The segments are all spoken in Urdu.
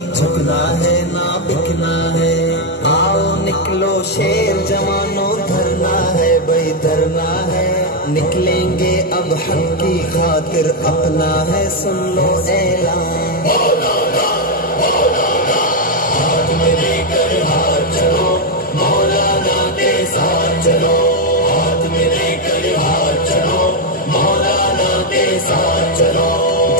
جھکنا ہے نہ بکنا ہے، آؤ نکلو شیر جوانوں، دھرنا ہے بھائی دھرنا ہے، نکلیں گے اب حق کی خاطر، اپنا ہے سن لو اعلان، ہاتھ میں لے کر ہاتھ چلو، مولانا کے ساتھ چلو، ہاتھ میں لے کر ہاتھ چلو، مولانا کے ساتھ چلو،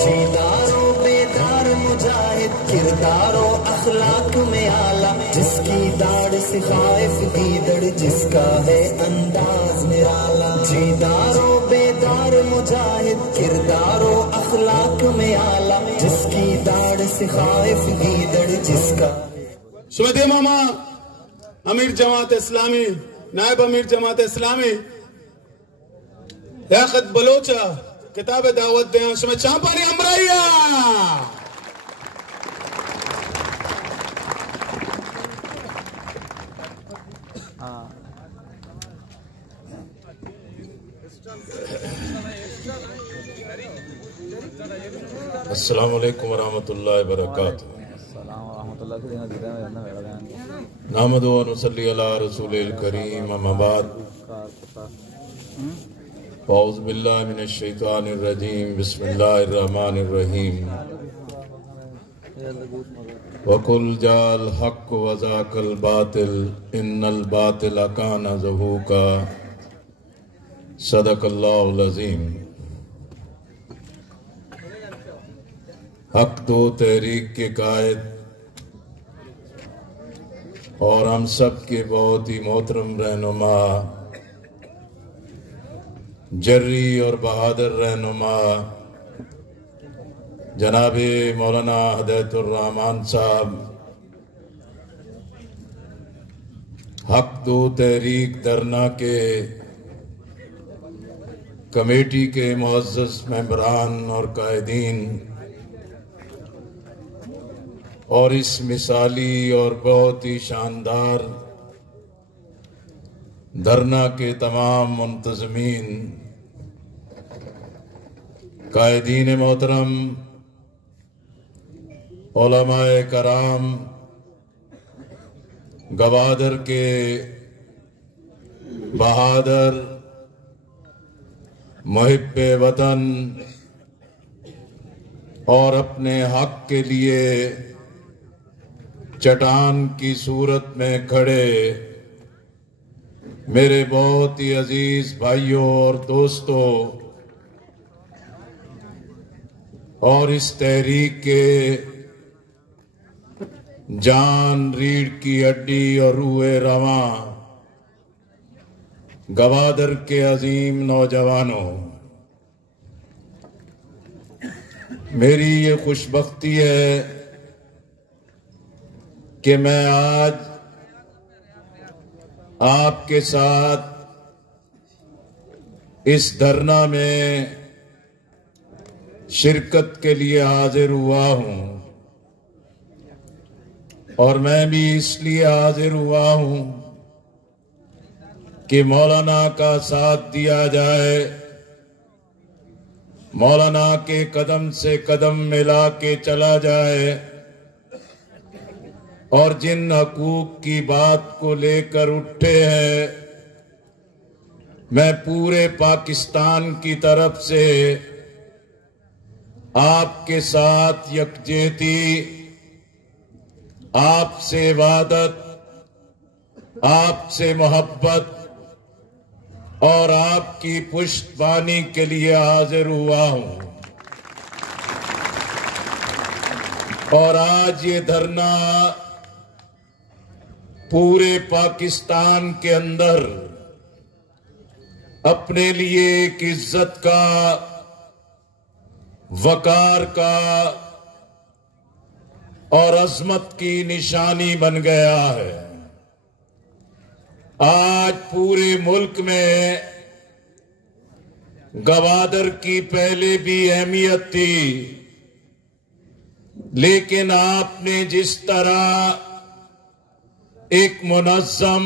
جیدارو بیدار مجاہد، کردار و اخلاق میں اعلیٰ، جس کی داڑھ سکھائے گیدڑ، جس کا ہے انداز نرالا، جیدار و بیدار مجاہد، کردار و اخلاق میں اعلیٰ، جس کی داڑھ سکھائے گیدڑ، جس کا سمت امامہ امیر جماعت اسلامی، نائب امیر جماعت اسلامی لیاقت بلوچہ کتاب دعوت دیں شمت چامپانی امرائیہ السلام علیکم ورحمۃ اللہ وبرکاتہ۔ نحمد و نصلی علی رسول الکریم، اما بعد، اعوذ باللہ من الشیطان الرجیم، بسم اللہ الرحمن الرحیم، وَقُلْ جَاءَ الْحَقُّ وَزَاقَ الْبَاطِلُ إِنَّ الْبَاطِلَ كَانَ زَهُوقًا، صدق اللہ العظیم۔ حق دو تحریک کے قائد اور ہم سب کے بہت ہی محترم رہنما، جری اور بہادر رہنما جناب مولانا ہدایت الرحمان صاحب، حق دو تحریک دھرنا کے کمیٹی کے معزز ممبران اور قائدین، اور اس مثالی اور بہت ہی شاندار دھرنا کے تمام منتظمین، قائدین محترم، علماء کرام، گوادر کے بہادر محب وطن اور اپنے حق کے لیے چٹان کی صورت میں کھڑے میرے بہت ہی عزیز بھائیوں اور دوستوں، اور اس تحریک کے جان، ریڑھ کی ہڈی اور روح رواں گوادر کے عظیم نوجوانوں، میری یہ خوش بختی ہے کہ میں آج آپ کے ساتھ اس دھرنا میں شرکت کے لیے حاضر ہوا ہوں، اور میں بھی اس لیے حاضر ہوا ہوں کہ مولانا کا ساتھ دیا جائے، مولانا کے قدم سے قدم ملا کے چلا جائے، اور جن حقوق کی بات کو لے کر اٹھے ہیں، میں پورے پاکستان کی طرف سے آپ کے ساتھ یکجہتی، آپ سے وحدت، آپ سے محبت اور آپ کی پشتبانی کے لیے حاضر ہوا ہوں، اور آج یہ دھرنا پورے پاکستان کے اندر اپنے لیے ایک عزت کا، وقار کا اور عظمت کی نشانی بن گیا ہے۔ آج پورے ملک میں گوادر کی پہلے بھی اہمیت تھی، لیکن آپ نے جس طرح ایک منظم،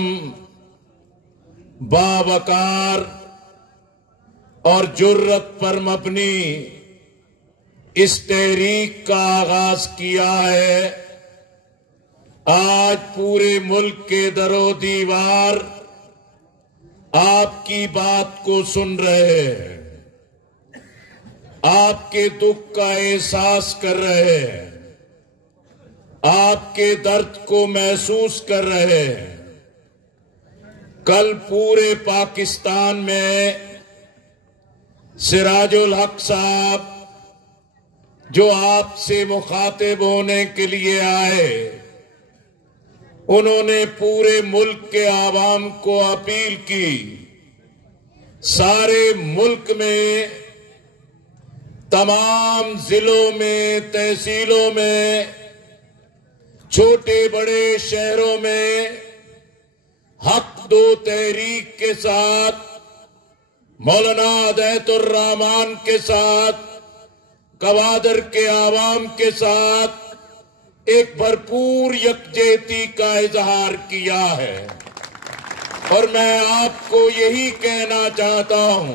باوقار اور جرت پر مبنی اس تحریک کا آغاز کیا ہے، آج پورے ملک کے در و دیوار آپ کی بات کو سن رہے ہیں، آپ کے دکھ کا احساس کر رہے ہیں، آپ کے درد کو محسوس کر رہے ہیں۔ کل پورے پاکستان میں سراج الحق صاحب جو آپ سے مخاطب ہونے کے لیے آئے، انہوں نے پورے ملک کے عوام کو اپیل کی، سارے ملک میں تمام ضلعوں میں، تحصیلوں میں، چھوٹے بڑے شہروں میں حق دو تحریک کے ساتھ، مولانا ہدایت الرحمان کے ساتھ، گوادر کے عوام کے ساتھ ایک بھرپور یکجہتی کا اظہار کیا ہے۔ اور میں آپ کو یہی کہنا چاہتا ہوں،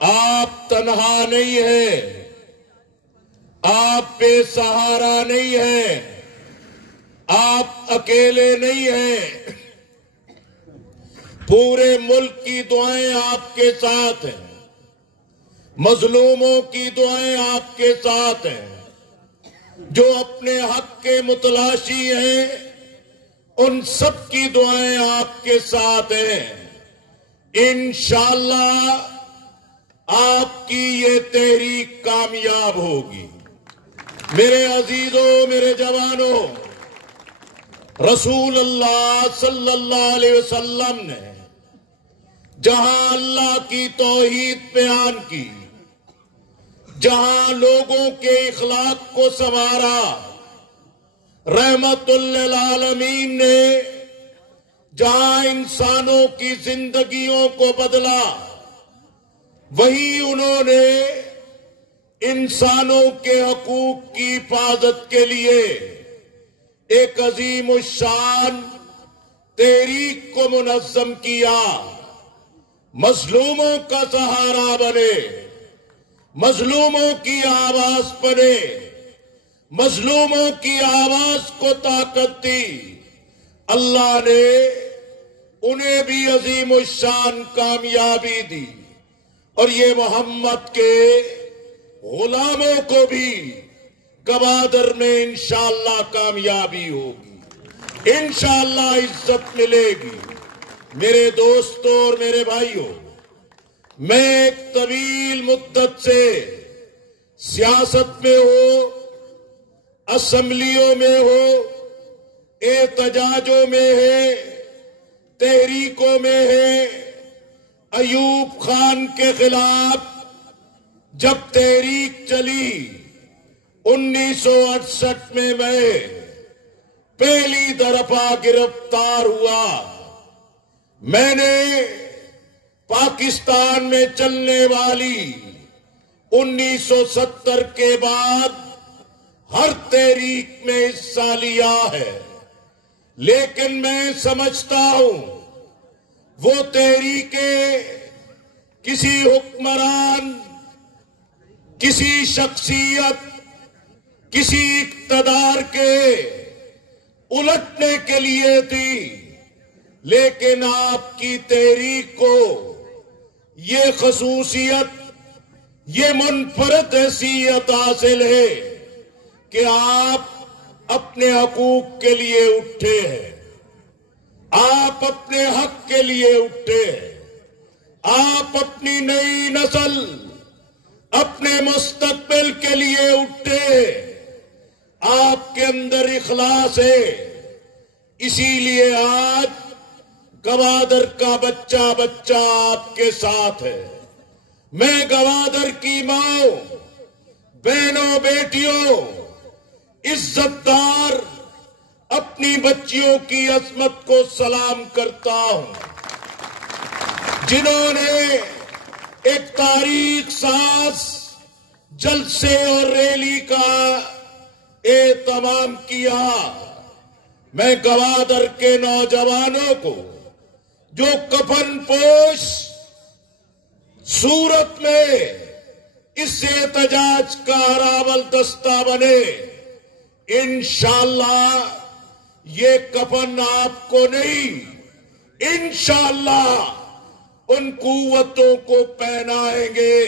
آپ تنہا نہیں ہیں، آپ بے سہارا نہیں ہیں، آپ اکیلے نہیں ہیں، پورے ملک کی دعائیں آپ کے ساتھ ہیں، مظلوموں کی دعائیں آپ کے ساتھ ہیں، جو اپنے حق کے متلاشی ہیں ان سب کی دعائیں آپ کے ساتھ ہیں۔ انشاءاللہ آپ کی یہ تحریک کامیاب ہوگی۔ میرے عزیزوں، میرے جوانوں، رسول اللہ صلی اللہ علیہ وسلم نے جہاں اللہ کی توحید بیان کی، جہاں لوگوں کے اخلاق کو سنوارا، رحمت للعالمین نے جہاں انسانوں کی زندگیوں کو بدلا، وہی انہوں نے انسانوں کے حقوق کی حفاظت کے لیے ایک عظیم الشان تحریک کو منظم کیا۔ مظلوموں کا سہارا بنے، مظلوموں کی آواز بنے، مظلوموں کی آواز کو طاقت دی۔ اللہ نے انہیں بھی عظیم الشان کامیابی دی، اور یہ محمد کے غلاموں کو بھی گوادر میں انشاءاللہ کامیابی ہوگی، انشاءاللہ عزت ملے گی۔ میرے دوستوں اور میرے بھائیوں، میں ایک طویل مدت سے سیاست میں ہوں، اسمبلیوں میں ہوں، احتجاجوں میں ہے، تحریکوں میں ہے۔ ایوب خان کے خلاف جب تحریک چلی 1968 میں پہلی دفعہ گرفتار ہوا۔ میں نے پاکستان میں چلنے والی 1970 کے بعد ہر تحریک میں حصہ لیا ہے، لیکن میں سمجھتا ہوں وہ تحریکیں کسی حکمران، کسی شخصیت، کسی اقتدار کے الٹنے کے لیے تھی، لیکن آپ کی تحریک کو یہ خصوصیت، یہ منفرد حیثیت حاصل ہے کہ آپ اپنے حقوق کے لیے اٹھے ہیں، آپ اپنے حق کے لیے اٹھے ہیں، آپ اپنی نئی نسل، اپنے مستقبل کے لیے اٹھے ہیں، آپ کے اندر اخلاص ہے۔ اسی لیے آج گوادر کا بچہ بچہ آپ کے ساتھ ہے۔ میں گوادر کی ماں، بہنوں، بیٹیوں، عزت دار اپنی بچیوں کی عظمت کو سلام کرتا ہوں، جنہوں نے ایک تاریخ ساز جلسے اور ریلی کا اہتمام کیا۔ میں گوادر کے نوجوانوں کو جو کفن پوش صورت میں اس احتجاج کا راول دستہ بنے، انشاءاللہ یہ کفن آپ کو نہیں، انشاءاللہ ان قوتوں کو پہنائیں گے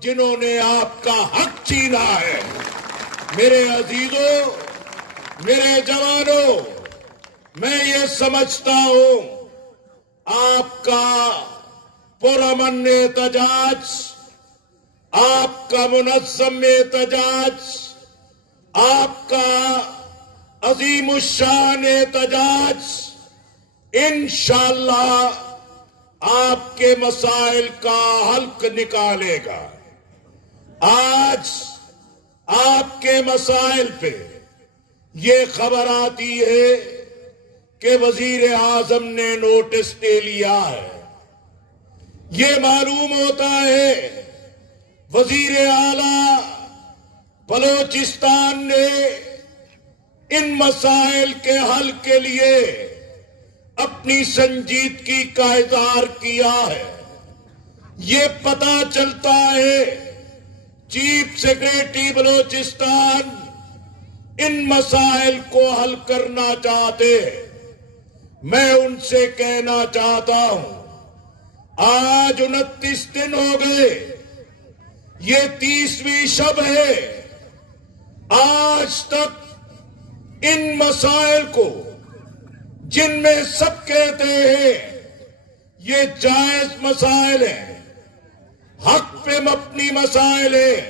جنہوں نے آپ کا حق چھینا ہے۔ میرے عزیزوں، میرے جوانوں، میں یہ سمجھتا ہوں آپ کا پرامن احتجاج، آپ کا منظم احتجاج، آپ کا عظیم الشان احتجاج انشاءاللہ آپ کے مسائل کا حل نکالے گا۔ آج آپ کے مسائل پہ یہ خبر آتی ہے کہ وزیر اعظم نے نوٹس دے لیا ہے۔ یہ معلوم ہوتا ہے وزیر اعلیٰ بلوچستان نے ان مسائل کے حل کے لیے اپنی سنجیدگی کا اظہار کیا ہے۔ یہ پتہ چلتا ہے چیف سیکریٹری بلوچستان ان مسائل کو حل کرنا چاہتے ہیں۔ میں ان سے کہنا چاہتا ہوں آج 29 دن ہو گئے، یہ 30ویں شب ہے، آج تک ان مسائل کو جن میں سب کہتے ہیں یہ جائز مسائل ہیں، حق پہ مبنی مسائل ہیں،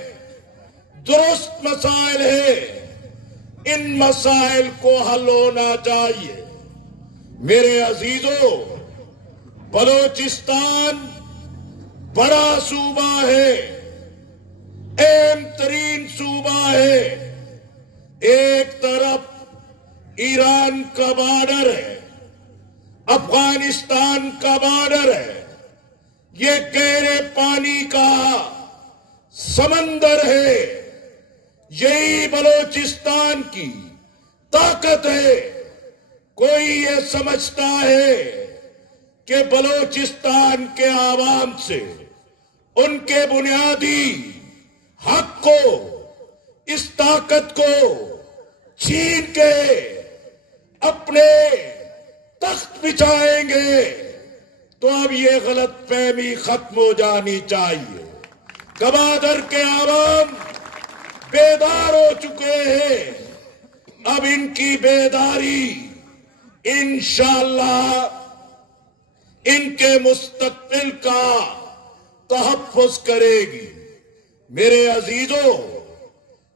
درست مسائل ہیں، ان مسائل کو حل ہونا چاہیے۔ میرے عزیزوں، بلوچستان بڑا صوبہ ہے، اہم ترین صوبہ ہے، ایک طرف ایران کا بارڈر ہے، افغانستان کا بارڈر ہے، یہ گہرے پانی کا سمندر ہے، یہی بلوچستان کی طاقت ہے۔ کوئی یہ سمجھتا ہے کہ بلوچستان کے عوام سے ان کے بنیادی حق کو، اس طاقت کو چھین کے اپنے تخت بچھائیں گے تو اب یہ غلط فہمی ختم ہو جانی چاہیے۔ گوادر کے عوام بیدار ہو چکے ہیں، اب ان کی بیداری انشاءاللہ ان کے مستقبل کا تحفظ کرے گی۔ میرے عزیزوں،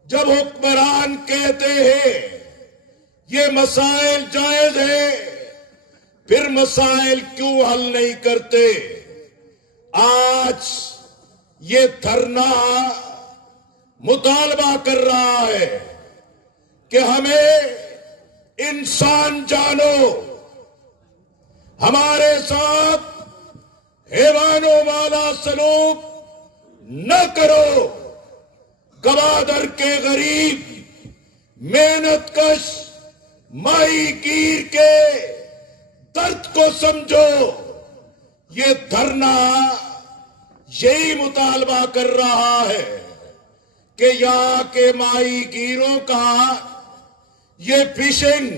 جب حکمران کہتے ہیں یہ مسائل جائز ہیں، پھر مسائل کیوں حل نہیں کرتے؟ آج یہ دھرنا مطالبہ کر رہا ہے کہ ہمیں انسان جانو، ہمارے ساتھ حیوانوں والا سلوک نہ کرو، گوادر کے غریب محنت کش ماہی گیر کے درد کو سمجھو۔ یہ دھرنا یہی مطالبہ کر رہا ہے کہ یہاں کے ماہی گیروں کا یہ فشنگ،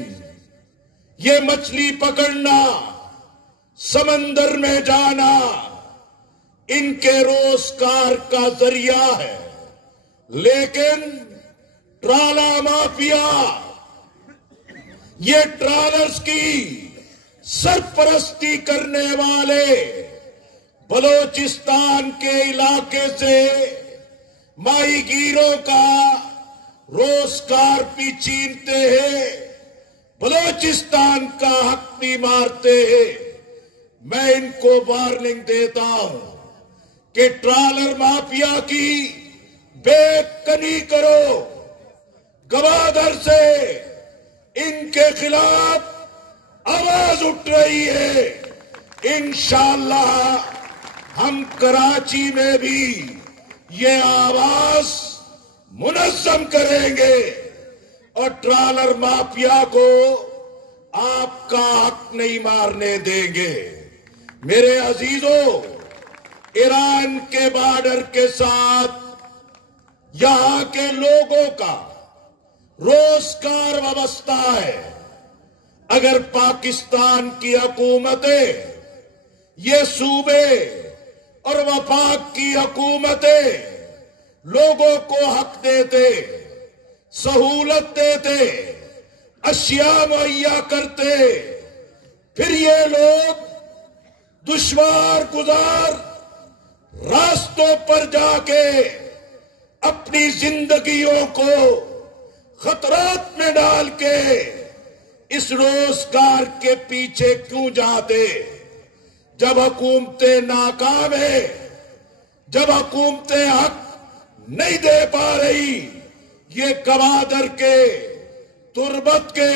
یہ مچھلی پکڑنا، سمندر میں جانا ان کے روزگار کا ذریعہ ہے، لیکن ٹرالا مافیا، یہ ٹرالرز کی سرپرستی کرنے والے بلوچستان کے علاقے سے ماہی گیروں کا روزگار بھی چھینتے ہیں، بلوچستان کا حق بھی مارتے ہیں۔ میں ان کو وارننگ دیتا ہوں کہ ٹرالر مافیا کی بے کنی کرو، گوادر سے ان کے خلاف آواز اٹھ رہی ہے۔ انشاءاللہ ہم کراچی میں بھی یہ آواز منظم کریں گے اور ٹرالر مافیا کو آپ کا حق نہیں مارنے دیں گے۔ میرے عزیزوں، ایران کے بارڈر کے ساتھ یہاں کے لوگوں کا روزگار وابستہ ہے، اگر پاکستان کی حکومتیں، یہ صوبے اور وفاق کی حکومتیں لوگوں کو حق دیتے، سہولت دیتے، اشیاء مہیا کرتے، پھر یہ لوگ دشوار گزار راستوں پر جا کے اپنی زندگیوں کو خطرات میں ڈال کے اس روزگار کے پیچھے کیوں جاتے؟ جب حکومتیں ناکام ہیں، جب حکومتیں حق نہیں دے پا رہی، یہ گوادر کے، تربت کے،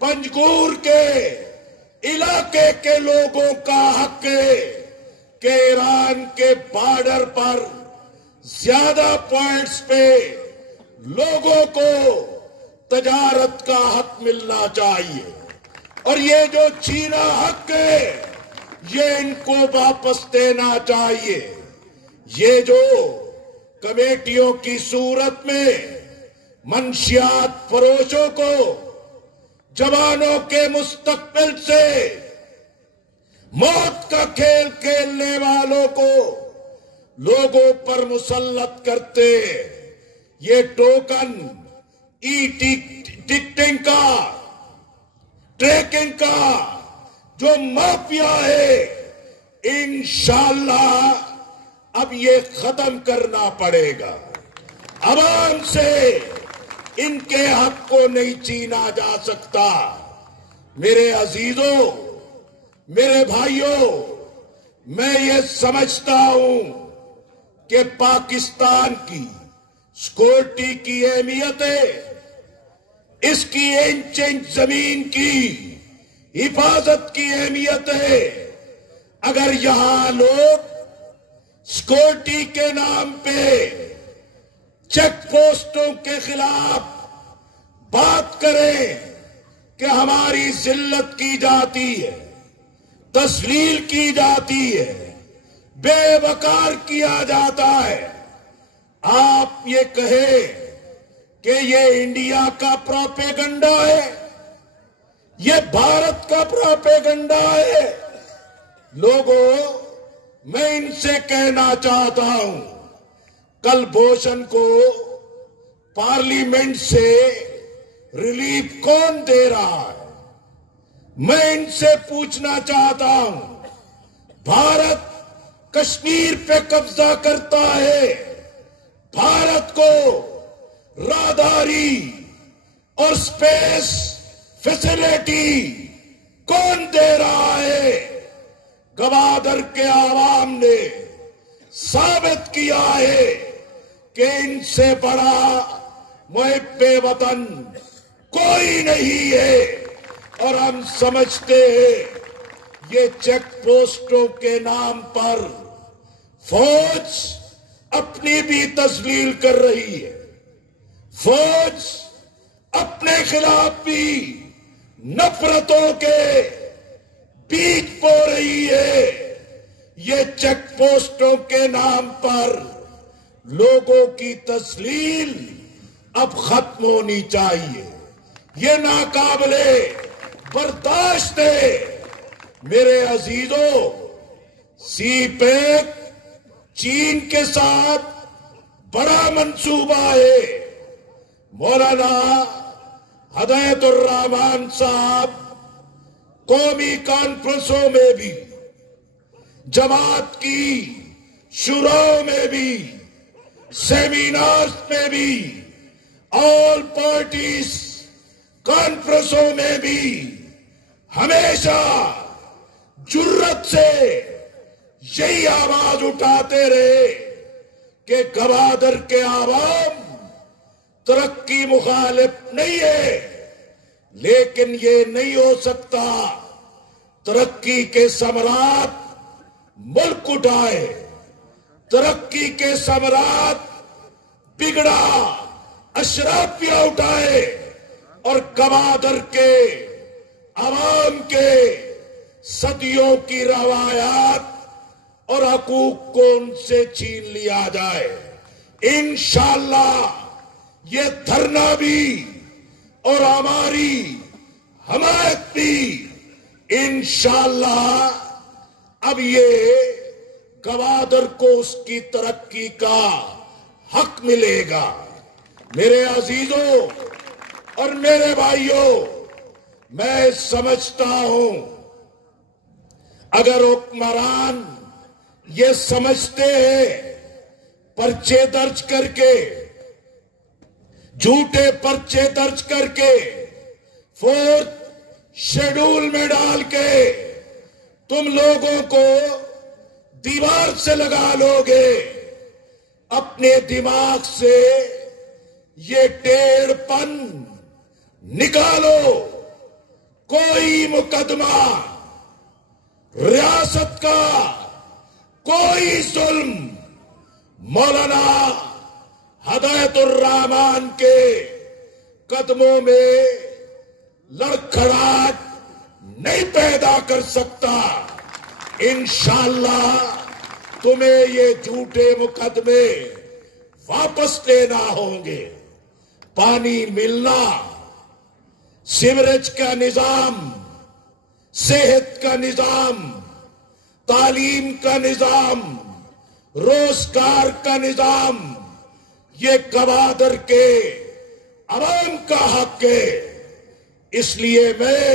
پنجگور کے علاقے کے لوگوں کا حق ہے کہ ایران کے بارڈر پر زیادہ پوائنٹس پہ لوگوں کو تجارت کا حق ملنا چاہیے، اور یہ جو چھینا حق ہے یہ ان کو واپس دینا چاہیے۔ یہ جو کمیٹیوں کی صورت میں منشیات فروشوں کو، جوانوں کے مستقبل سے موت کا کھیل کھیلنے والوں کو لوگوں پر مسلط کرتے، یہ ٹوکن ای ٹکٹنگ کا، ٹریکنگ کا جو مافیا ہے، انشاءاللہ اب یہ ختم کرنا پڑے گا۔ عوام سے ان کے حق کو نہیں چھینا جا سکتا۔ میرے عزیزوں، میرے بھائیوں، میں یہ سمجھتا ہوں کہ پاکستان کی سیکورٹی کی اہمیت ہے، اس کی انچ انچ زمین کی حفاظت کی اہمیت ہے۔ اگر یہاں لوگ سیکورٹی کے نام پہ چیک پوسٹوں کے خلاف بات کریں کہ ہماری ذلت کی جاتی ہے، تذلیل کی جاتی ہے، بے وقار کیا جاتا ہے، آپ یہ کہیں کہ یہ انڈیا کا پروپیگنڈا ہے، یہ بھارت کا پروپیگنڈا ہے، لوگوں میں ان سے کہنا چاہتا ہوں، کل بھوشن کو پارلیمنٹ سے ریلیف کون دے رہا ہے؟ میں ان سے پوچھنا چاہتا ہوں، بھارت کشمیر پہ قبضہ کرتا ہے، بھارت کو راہداری اور اسپیس فیسلٹی کون دے رہا ہے؟ گوادر کے عوام نے ثابت کیا ہے کہ ان سے بڑا محب وطن کوئی نہیں ہے، اور ہم سمجھتے ہیں یہ چیک پوسٹوں کے نام پر فوج اپنی بھی تذلیل کر رہی ہے، فوج اپنے خلاف بھی نفرتوں کے بیج بو رہی ہے۔ یہ چیک پوسٹوں کے نام پر لوگوں کی تذلیل اب ختم ہونی چاہیے، یہ ناقابل برداشت ہے۔ میرے عزیزوں، سی پیک چین کے ساتھ بڑا منصوبہ ہے۔ مولانا ہدایت الرحمان صاحب قومی کانفرنسوں میں بھی، جماعت کی شورا میں بھی، سیمینارز میں بھی، آل پارٹیز کانفرنسوں میں بھی ہمیشہ جرت سے یہی آواز اٹھاتے رہے کہ گوادر کے عوام ترقی مخالف نہیں ہے، لیکن یہ نہیں ہو سکتا ترقی کے ثمرات ملک اٹھائے، ترقی کے ثمرات بگڑا اشرافیہ اٹھائے، اور گوادر کے عوام کے صدیوں کی روایات اور حقوق کو ان سے چھین لیا جائے۔ انشاءاللہ یہ دھرنا بھی اور ہماری حمایت بھی انشاءاللہ اب یہ گوادر کو اس کی ترقی کا حق ملے گا۔ میرے عزیزوں اور میرے بھائیوں، میں سمجھتا ہوں اگر حکمران یہ سمجھتے ہیں پرچے درج کر کے، جھوٹے پرچے درج کر کے، فورتھ شیڈول میں ڈال کے تم لوگوں کو دیوار سے لگا لو گے، اپنے دماغ سے یہ ٹیڑھ پن نکالو۔ کوئی مقدمہ ریاست کا، کوئی ظلم مولانا ہدایت الرحمان کے قدموں میں لڑکھڑاہٹ نہیں پیدا کر سکتا۔ انشاءاللہ تمہیں یہ جھوٹے مقدمے واپس لینا ہوں گے۔ پانی ملنا، سیوریج کا نظام، صحت کا نظام، تعلیم کا نظام، روزگار کا نظام، یہ گوادر کے عوام کا حق ہے۔ اس لیے میں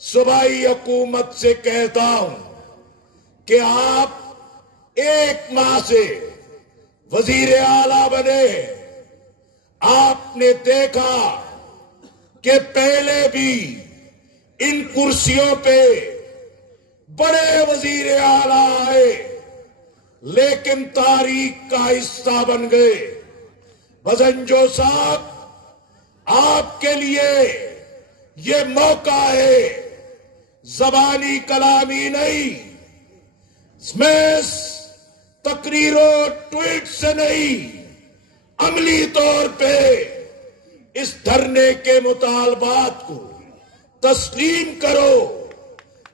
صوبائی حکومت سے کہتا ہوں کہ آپ ایک ماہ سے وزیر اعلیٰ بنے، آپ نے دیکھا کہ پہلے بھی ان کرسیوں پہ بڑے وزیر اعلیٰ آئے لیکن تاریخ کا حصہ بن گئے۔ بزنجو صاحب، آپ کے لیے یہ موقع ہے، زبانی کلامی نہیں، سمیس تقریروں ٹویٹ سے نہیں، عملی طور پہ اس دھرنے کے مطالبات کو تسلیم کرو۔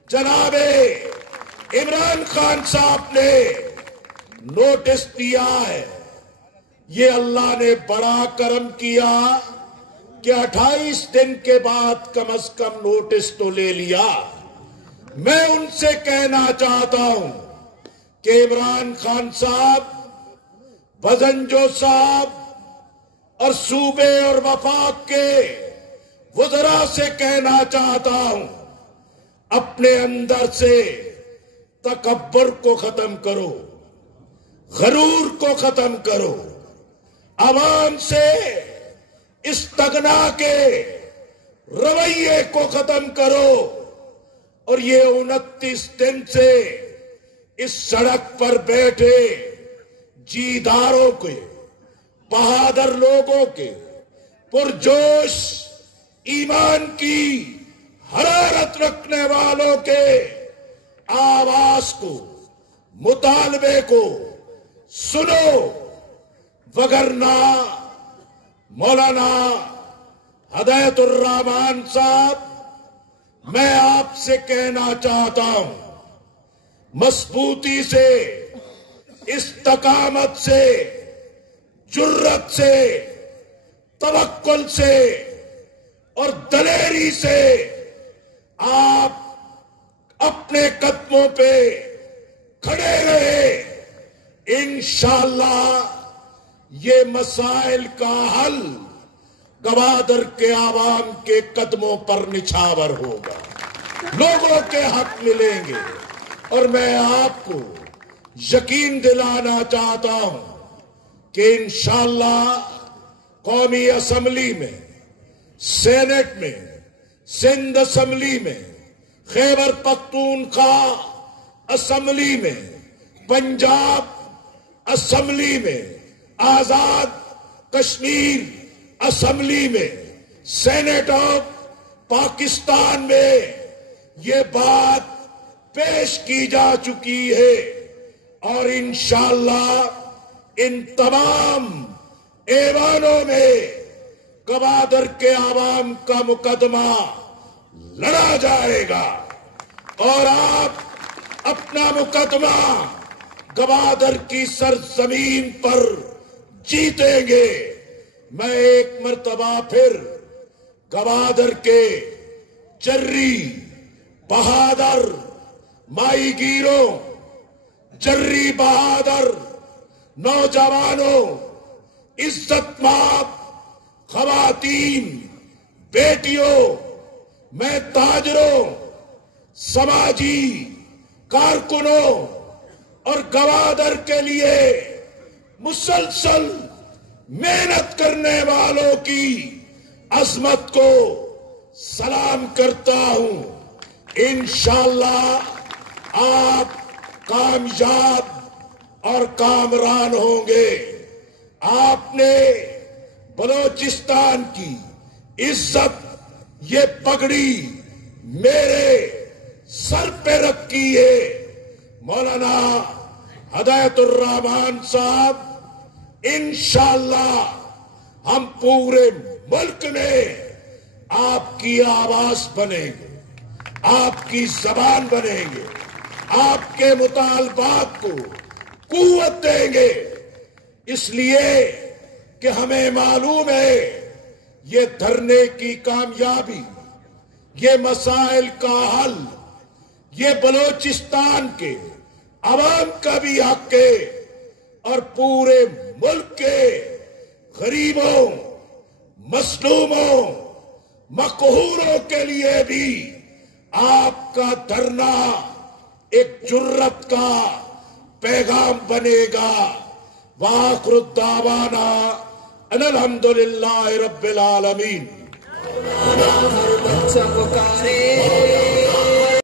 جناب عمران خان صاحب نے نوٹس دیا ہے، یہ اللہ نے بڑا کرم کیا کہ 28 دن کے بعد کم از کم نوٹس تو لے لیا۔ میں ان سے کہنا چاہتا ہوں کہ عمران خان صاحب، بزنجو صاحب اور صوبے اور وفاق کے وزراء سے کہنا چاہتا ہوں، اپنے اندر سے تکبر کو ختم کرو، غرور کو ختم کرو، عوام سے استغنا کے رویے کو ختم کرو، اور یہ 29 دن سے اس سڑک پر بیٹھے جیداروں کے، بہادر لوگوں کے، پرجوش ایمان کی حرارت رکھنے والوں کے آواز کو، مطالبے کو سنو، وگرنہ مولانا ہدایت الرحمان صاحب، میں آپ سے کہنا چاہتا ہوں، مضبوطی سے، استقامت سے، جرت سے، توکل سے اور دلیری سے آپ اپنے قدموں پہ کھڑے رہے۔ انشاءاللہ یہ مسائل کا حل گوادر کے عوام کے قدموں پر نچھاور ہوگا، لوگوں کے حق ملیں گے، اور میں آپ کو یقین دلانا چاہتا ہوں کہ انشاءاللہ قومی اسمبلی میں، سینٹ میں، سندھ اسمبلی میں، خیبر پختونخوا اسمبلی میں، پنجاب اسمبلی میں، آزاد کشمیر اسمبلی میں، سینٹ آف پاکستان میں یہ بات پیش کی جا چکی ہے، اور انشاءاللہ ان تمام ایوانوں میں گوادر کے عوام کا مقدمہ لڑا جائے گا، اور آپ اپنا مقدمہ گوادر کی سرزمین پر جیتیں گے۔ میں ایک مرتبہ پھر گوادر کے جری بہادر مائی گیروں، جری بہادر نوجوانوں، عزت مآب خواتین، بیٹیوں، میں تاجروں، سماجی کارکنوں اور گوادر کے لیے مسلسل محنت کرنے والوں کی عظمت کو سلام کرتا ہوں۔ انشاءاللہ آپ کامیاب اور کامران ہوں گے۔ آپ نے بلوچستان کی عزت، یہ پگڑی میرے سر پہ رکھی ہے۔ مولانا ہدایت الرحمان صاحب، انشاءاللہ ہم پورے ملک میں آپ کی آواز بنیں گے، آپ کی زبان بنیں گے، آپ کے مطالبات کو قوت دیں گے، اس لیے کہ ہمیں معلوم ہے یہ دھرنے کی کامیابی، یہ مسائل کا حل، یہ بلوچستان کے عوام کا بھی حق ہے اور پورے ملک کے غریبوں، مظلوموں، مقہوروں کے لیے بھی آپ کا دھرنا ایک جرت کا پیغام بنے گا۔ وآخر الدعوانا ان الحمدللہ رب العالمین۔ ہر بچہ پکارے